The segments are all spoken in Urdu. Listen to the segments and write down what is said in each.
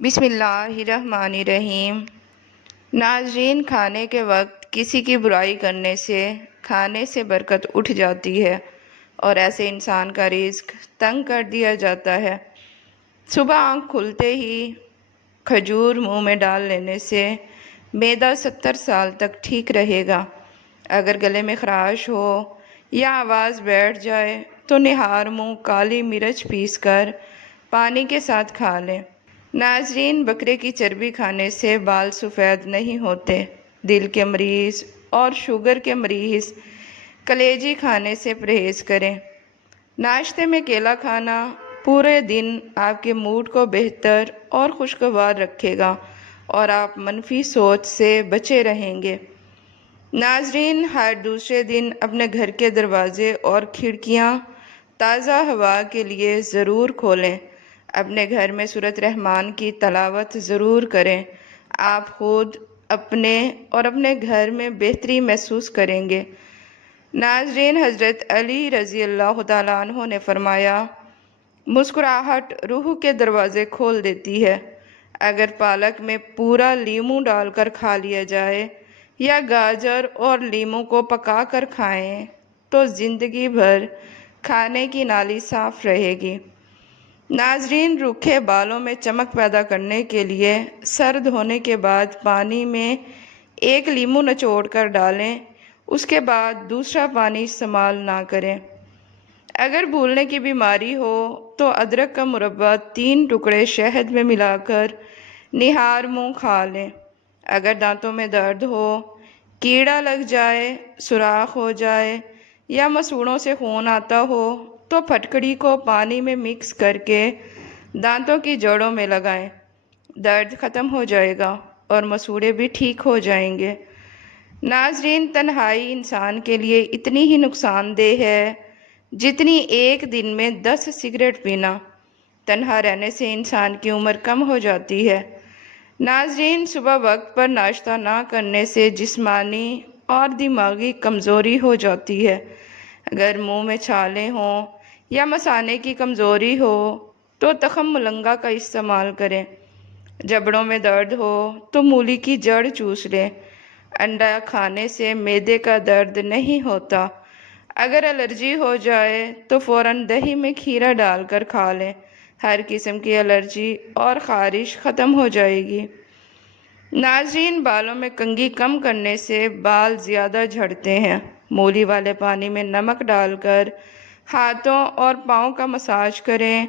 بسم اللہ الرحمن الرحیم۔ ناظرین، کھانے کے وقت کسی کی برائی کرنے سے کھانے سے برکت اٹھ جاتی ہے اور ایسے انسان کا رزق تنگ کر دیا جاتا ہے۔ صبح آنکھ کھلتے ہی کھجور منہ میں ڈال لینے سے معدہ 70 سال تک ٹھیک رہے گا۔ اگر گلے میں خراش ہو یا آواز بیٹھ جائے تو نہار منہ کالی مرچ پیس کر پانی کے ساتھ کھا لیں۔ ناظرین، بکرے کی چربی کھانے سے بال سفید نہیں ہوتے۔ دل کے مریض اور شوگر کے مریض کلیجی کھانے سے پرہیز کریں۔ ناشتے میں کیلا کھانا پورے دن آپ کے موڈ کو بہتر اور خوشگوار رکھے گا اور آپ منفی سوچ سے بچے رہیں گے۔ ناظرین، ہر دوسرے دن اپنے گھر کے دروازے اور کھڑکیاں تازہ ہوا کے لیے ضرور کھولیں۔ اپنے گھر میں سورۃ رحمان کی تلاوت ضرور کریں۔ آپ خود اپنے اور اپنے گھر میں بہتری محسوس کریں گے۔ ناظرین، حضرت علی رضی اللہ تعالیٰ عنہ نے فرمایا، مسکراہٹ روح کے دروازے کھول دیتی ہے۔ اگر پالک میں پورا لیموں ڈال کر کھا لیا جائے یا گاجر اور لیموں کو پکا کر کھائیں تو زندگی بھر کھانے کی نالی صاف رہے گی۔ ناظرین، روکھے بالوں میں چمک پیدا کرنے کے لیے سر دھونے کے بعد پانی میں 1 لیموں نچوڑ کر ڈالیں، اس کے بعد دوسرا پانی استعمال نہ کریں۔ اگر بھولنے کی بیماری ہو تو ادرک کا مربع 3 ٹکڑے شہد میں ملا کر نہار منہ کھا لیں۔ اگر دانتوں میں درد ہو، کیڑا لگ جائے، سوراخ ہو جائے یا مسوڑوں سے خون آتا ہو تو پھٹکڑی کو پانی میں مکس کر کے دانتوں کی جڑوں میں لگائیں۔ درد ختم ہو جائے گا اور مسوڑے بھی ٹھیک ہو جائیں گے۔ ناظرین، تنہائی انسان کے لیے اتنی ہی نقصان دہ ہے جتنی ایک دن میں 10 سگریٹ پینا۔ تنہا رہنے سے انسان کی عمر کم ہو جاتی ہے۔ ناظرین، صبح وقت پر ناشتہ نہ کرنے سے جسمانی اور دماغی کمزوری ہو جاتی ہے۔ اگر منہ میں چھالے ہوں یا مثانے کی کمزوری ہو تو تخم ملنگا کا استعمال کریں۔ جبڑوں میں درد ہو تو مولی کی جڑ چوس لیں۔ انڈا کھانے سے معدے کا درد نہیں ہوتا۔ اگر الرجی ہو جائے تو فوراً دہی میں کھیرا ڈال کر کھا لیں۔ ہر قسم کی الرجی اور خارش ختم ہو جائے گی۔ ناظرین، بالوں میں کنگھی کم کرنے سے بال زیادہ جھڑتے ہیں۔ مولی والے پانی میں نمک ڈال کر ہاتھوں اور پاؤں کا مساج کریں۔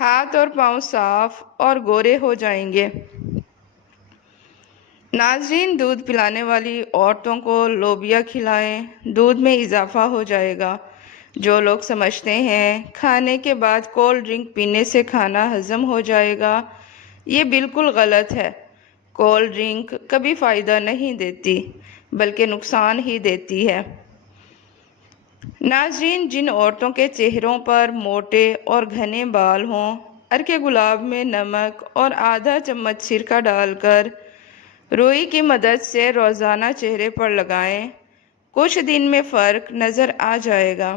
ہاتھ اور پاؤں صاف اور گورے ہو جائیں گے۔ ناظرین، دودھ پلانے والی عورتوں کو لوبیا کھلائیں، دودھ میں اضافہ ہو جائے گا۔ جو لوگ سمجھتے ہیں کھانے کے بعد کولڈ ڈرنک پینے سے کھانا ہضم ہو جائے گا، یہ بالکل غلط ہے۔ کولڈ ڈرنک کبھی فائدہ نہیں دیتی بلکہ نقصان ہی دیتی ہے۔ ناظرین، جن عورتوں کے چہروں پر موٹے اور گھنے بال ہوں، عرق گلاب میں نمک اور آدھا چمچ سرکہ ڈال کر روئی کی مدد سے روزانہ چہرے پر لگائیں۔ کچھ دن میں فرق نظر آ جائے گا۔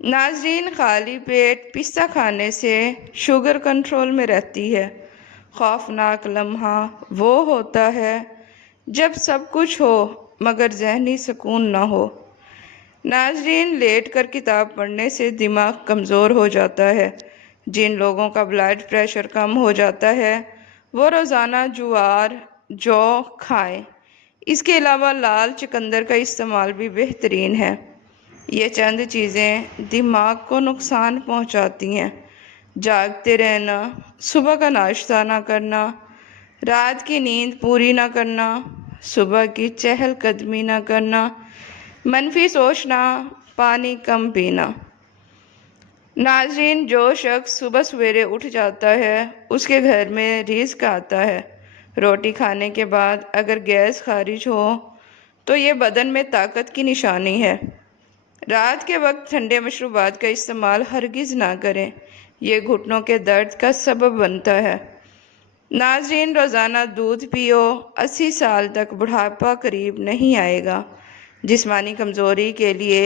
ناظرین، خالی پیٹ پستہ کھانے سے شوگر کنٹرول میں رہتی ہے۔ خوفناک لمحہ وہ ہوتا ہے جب سب کچھ ہو مگر ذہنی سکون نہ ہو۔ ناظرین، لیٹ کر کتاب پڑھنے سے دماغ کمزور ہو جاتا ہے۔ جن لوگوں کا بلڈ پریشر کم ہو جاتا ہے وہ روزانہ جوار، جو کھائیں۔ اس کے علاوہ لال چقندر کا استعمال بھی بہترین ہے۔ یہ چند چیزیں دماغ کو نقصان پہنچاتی ہیں: جاگتے رہنا، صبح کا ناشتہ نہ کرنا، رات کی نیند پوری نہ کرنا، صبح کی چہل قدمی نہ کرنا، منفی سوچنا، پانی کم پینا۔ ناظرین، جو شخص صبح سویرے اٹھ جاتا ہے اس کے گھر میں رزق آتا ہے۔ روٹی کھانے کے بعد اگر گیس خارج ہو تو یہ بدن میں طاقت کی نشانی ہے۔ رات کے وقت ٹھنڈے مشروبات کا استعمال ہرگز نہ کریں، یہ گھٹنوں کے درد کا سبب بنتا ہے۔ ناظرین، روزانہ دودھ پیو، 80 سال تک بڑھاپا قریب نہیں آئے گا۔ جسمانی کمزوری کے لیے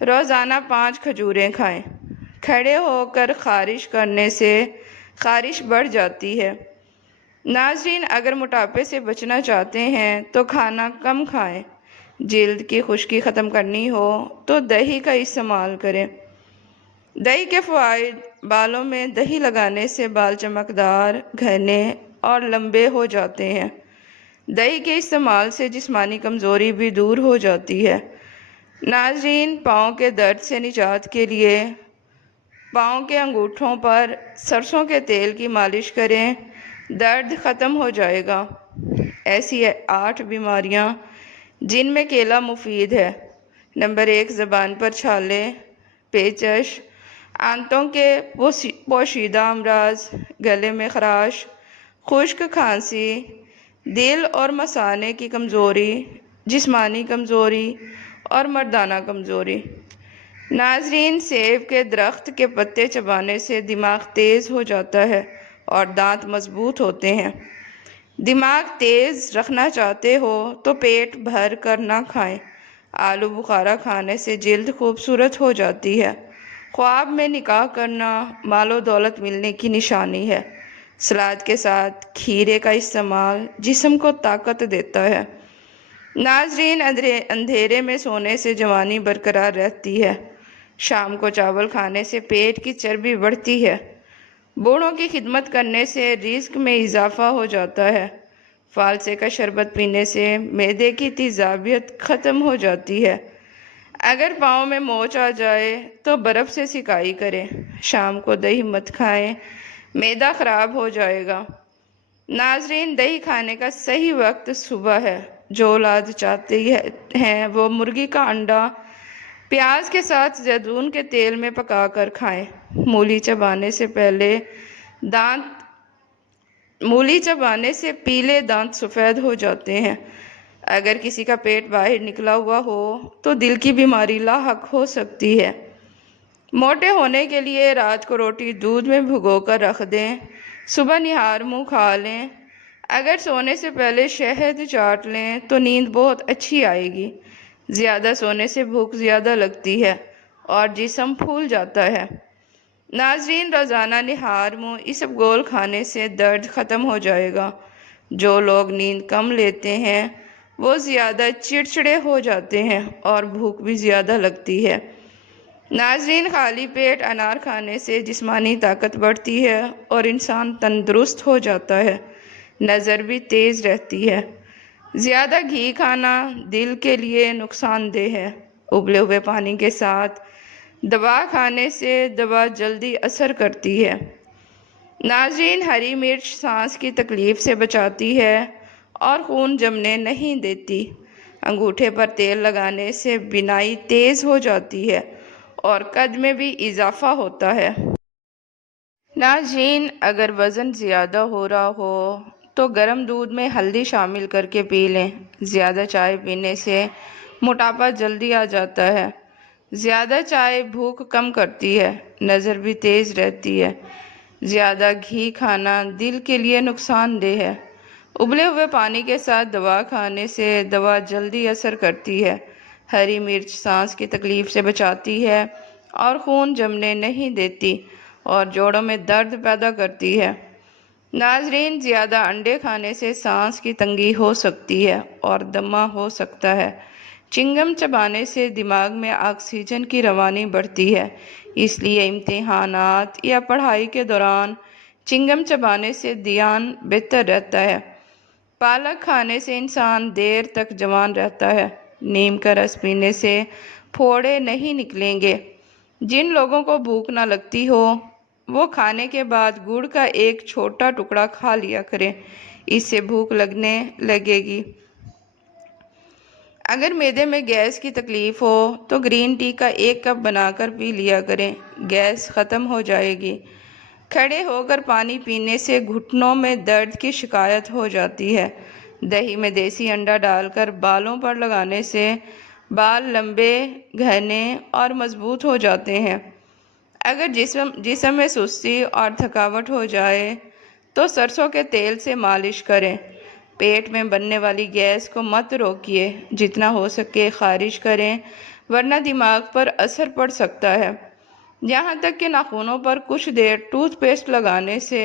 روزانہ 5 کھجوریں کھائیں۔ کھڑے ہو کر خارش کرنے سے خارش بڑھ جاتی ہے۔ ناظرین، اگر موٹاپے سے بچنا چاہتے ہیں تو کھانا کم کھائیں۔ جلد کی خشکی ختم کرنی ہو تو دہی کا استعمال کریں۔ دہی کے فوائد: بالوں میں دہی لگانے سے بال چمکدار، گھنے اور لمبے ہو جاتے ہیں۔ دہی کے استعمال سے جسمانی کمزوری بھی دور ہو جاتی ہے۔ ناظرین، پاؤں کے درد سے نجات کے لیے پاؤں کے انگوٹھوں پر سرسوں کے تیل کی مالش کریں، درد ختم ہو جائے گا۔ ایسی 8 بیماریاں جن میں کیلا مفید ہے۔ نمبر 1، زبان پر چھالے، پیچش، آنتوں کے پوشیدہ امراض، گلے میں خراش، خشک کھانسی، دل اور مثانے کی کمزوری، جسمانی کمزوری اور مردانہ کمزوری۔ ناظرین، سیب کے درخت کے پتے چبانے سے دماغ تیز ہو جاتا ہے اور دانت مضبوط ہوتے ہیں۔ دماغ تیز رکھنا چاہتے ہو تو پیٹ بھر کر نہ کھائیں۔ آلو بخارا کھانے سے جلد خوبصورت ہو جاتی ہے۔ خواب میں نکاح کرنا مال و دولت ملنے کی نشانی ہے۔ سلاد کے ساتھ کھیرے کا استعمال جسم کو طاقت دیتا ہے۔ ناظرین، اندھیرے میں سونے سے جوانی برقرار رہتی ہے۔ شام کو چاول کھانے سے پیٹ کی چربی بڑھتی ہے۔ بوڑھوں کی خدمت کرنے سے رزق میں اضافہ ہو جاتا ہے۔ فالسے کا شربت پینے سے معدے کی تیزابیت ختم ہو جاتی ہے۔ اگر پاؤں میں موچ آ جائے تو برف سے سکائی کریں۔ شام کو دہی مت کھائیں، معدہ خراب ہو جائے گا۔ ناظرین، دہی کھانے کا صحیح وقت صبح ہے۔ جو اولاد چاہتے ہیں وہ مرغی کا انڈا پیاز کے ساتھ زیتون کے تیل میں پکا کر کھائیں۔ مولی چبانے سے پیلے دانت سفید ہو جاتے ہیں۔ اگر کسی کا پیٹ باہر نکلا ہوا ہو تو دل کی بیماری لاحق ہو سکتی ہے۔ موٹے ہونے کے لیے رات کو روٹی دودھ میں بھگو کر رکھ دیں، صبح نہار منہ کھا لیں۔ اگر سونے سے پہلے شہد چاٹ لیں تو نیند بہت اچھی آئے گی۔ زیادہ سونے سے بھوک زیادہ لگتی ہے اور جسم پھول جاتا ہے۔ ناظرین، روزانہ نہار منہ اسبگول کھانے سے درد ختم ہو جائے گا۔ جو لوگ نیند کم لیتے ہیں وہ زیادہ چڑچڑے ہو جاتے ہیں اور بھوک بھی زیادہ لگتی ہے۔ ناظرین، خالی پیٹ انار کھانے سے جسمانی طاقت بڑھتی ہے اور انسان تندرست ہو جاتا ہے۔ نظر بھی تیز رہتی ہے۔ زیادہ گھی کھانا دل کے لیے نقصان دہ ہے۔ ابلے ہوئے پانی کے ساتھ دوا کھانے سے دوا جلدی اثر کرتی ہے۔ ناظرین، ہری مرچ سانس کی تکلیف سے بچاتی ہے اور خون جمنے نہیں دیتی۔ انگوٹھے پر تیل لگانے سے بینائی تیز ہو جاتی ہے اور قد میں بھی اضافہ ہوتا ہے۔ ناظرین، اگر وزن زیادہ ہو رہا ہو تو گرم دودھ میں ہلدی شامل کر کے پی لیں۔ زیادہ چائے پینے سے موٹاپا جلدی آ جاتا ہے۔ زیادہ چائے بھوک کم کرتی ہے، نظر بھی تیز رہتی ہے۔ زیادہ گھی کھانا دل کے لیے نقصان دہ ہے۔ ابلے ہوئے پانی کے ساتھ دوا کھانے سے دوا جلدی اثر کرتی ہے۔ ہری مرچ سانس کی تکلیف سے بچاتی ہے اور خون جمنے نہیں دیتی اور جوڑوں میں درد پیدا کرتی ہے۔ ناظرین، زیادہ انڈے کھانے سے سانس کی تنگی ہو سکتی ہے اور دمہ ہو سکتا ہے۔ چنگم چبانے سے دماغ میں آکسیجن کی روانی بڑھتی ہے، اس لیے امتحانات یا پڑھائی کے دوران چنگم چبانے سے دھیان بہتر رہتا ہے۔ پالک کھانے سے انسان دیر تک جوان رہتا ہے۔ نیم کا رس پینے سے پھوڑے نہیں نکلیں گے۔ جن لوگوں کو بھوک نہ لگتی ہو وہ کھانے کے بعد گڑ کا ایک چھوٹا ٹکڑا کھا لیا کریں، اس سے بھوک لگنے لگے گی۔ اگر معدے میں گیس کی تکلیف ہو تو گرین ٹی کا 1 کپ بنا کر پی لیا کریں، گیس ختم ہو جائے گی۔ کھڑے ہو کر پانی پینے سے گھٹنوں میں درد کی شکایت ہو جاتی ہے۔ دہی میں دیسی انڈا ڈال کر بالوں پر لگانے سے بال لمبے، گھنے اور مضبوط ہو جاتے ہیں۔ اگر جسم میں سستی اور تھکاوٹ ہو جائے تو سرسوں کے تیل سے مالش کریں۔ پیٹ میں بننے والی گیس کو مت روکیے، جتنا ہو سکے خارج کریں ورنہ دماغ پر اثر پڑ سکتا ہے۔ یہاں تک کہ ناخنوں پر کچھ دیر ٹوتھ پیسٹ لگانے سے